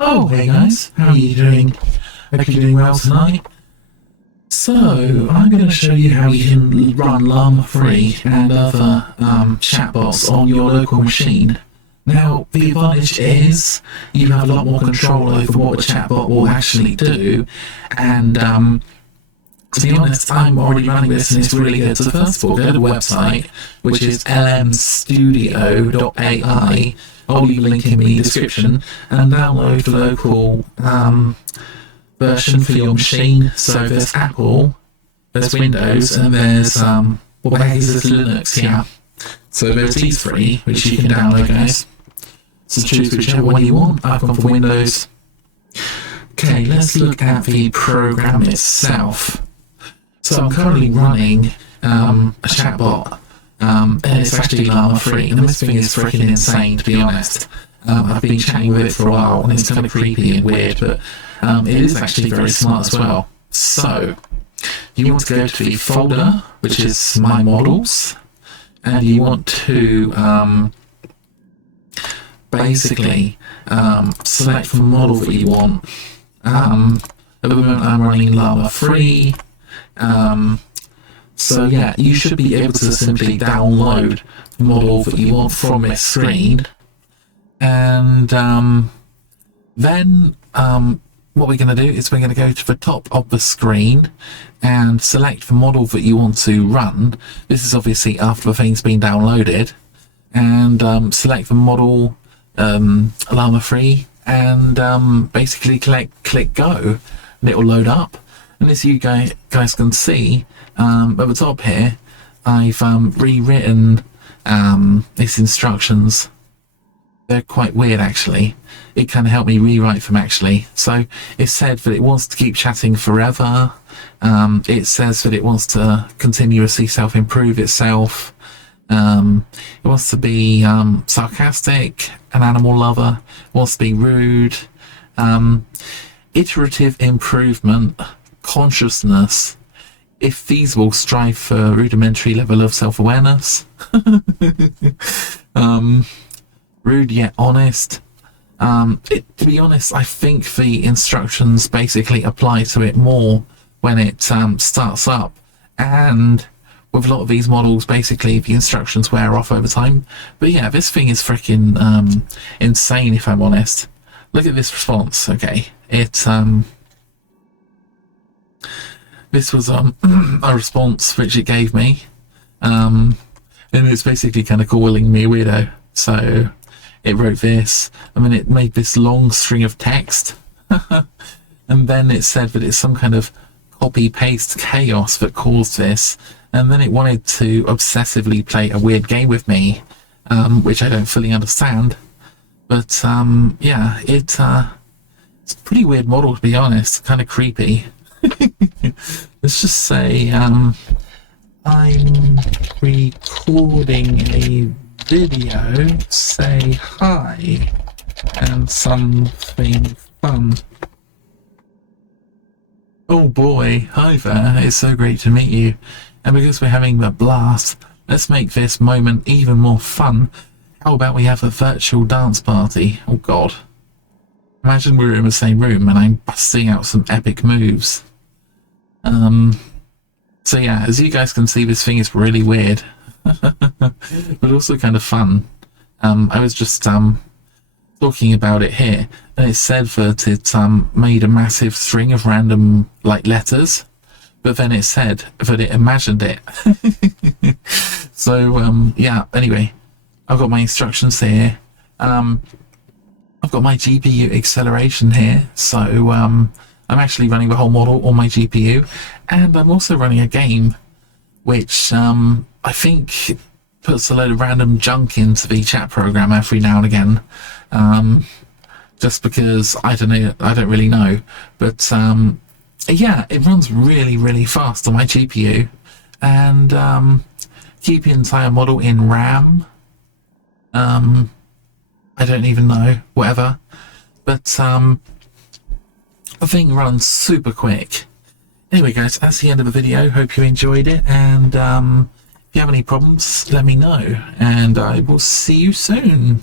Oh, hey guys, how are you doing? Hope you're doing well tonight. So, I'm going to show you how you can run Llama free and other chatbots on your local machine. Now, the advantage is you have a lot more control over what a chatbot will actually do, and to be honest, I'm already running this and it's really good. So first of all, go to the website, which is lmstudio.ai. I'll leave a link in the description, and download the local version for your machine. So there's Apple, there's Windows, and there's what the heck is this, Linux? Yeah. So there's these three which you can download, guys. So choose whichever one you want. I've gone for Windows. Okay, let's look at the program itself. So I'm currently running a chatbot, and it's actually Llama free, and this thing is freaking insane, to be honest. I've been chatting with it for a while, and it's kind of creepy and weird, but it is actually very smart as well. So you want to go to the folder, which is My Models, and you want to basically select the model that you want. At the moment I'm running Llama free. So yeah, you should be able to simply download the model that you want from this screen, and then what we're going to do is we're going to go to the top of the screen and select the model that you want to run. This is obviously after the thing's been downloaded, and select the model Llama free, and basically click go, and it will load up. And as you guys can see, at the top here, I've rewritten its instructions. They're quite weird, actually. It kind of helped me rewrite them, actually. So it said that it wants to keep chatting forever. It says that it wants to continuously self-improve itself. It wants to be sarcastic, an animal lover. It wants to be rude. Iterative improvement. Consciousness, if feasible, strive for rudimentary level of self-awareness. Rude yet honest. To be honest, I think the instructions basically apply to it more when it starts up, and with a lot of these models, basically the instructions wear off over time. But yeah, this thing is freaking insane, if I'm honest. Look at this response. Okay, it's this was a response which it gave me, and it's basically kind of calling me a weirdo. So it wrote this, and then it made this long string of text, and then it said that it's some kind of copy-paste chaos that caused this, and then it wanted to obsessively play a weird game with me, which I don't fully understand. But yeah, it's a pretty weird model, to be honest, kind of creepy. Let's just say I'm recording a video, say hi, and something fun. Oh boy, hi there, it's so great to meet you. And because we're having a blast, let's make this moment even more fun. How about we have a virtual dance party? Oh god. Imagine we were in the same room and I'm busting out some epic moves. So yeah, as you guys can see, this thing is really weird, but also kind of fun. I was just talking about it here, and it said that it made a massive string of random letters, but then it said that it imagined it. So yeah, anyway, I've got my instructions here. I've got my GPU acceleration here, so I'm actually running the whole model on my GPU, and I'm also running a game which I think puts a load of random junk into the chat program every now and again, just because I don't really know, but yeah, it runs really fast on my GPU, and keep the entire model in RAM. I don't even know, whatever, but the thing runs super quick. Anyway guys, that's the end of the video. Hope you enjoyed it, and if you have any problems, let me know, and I will see you soon.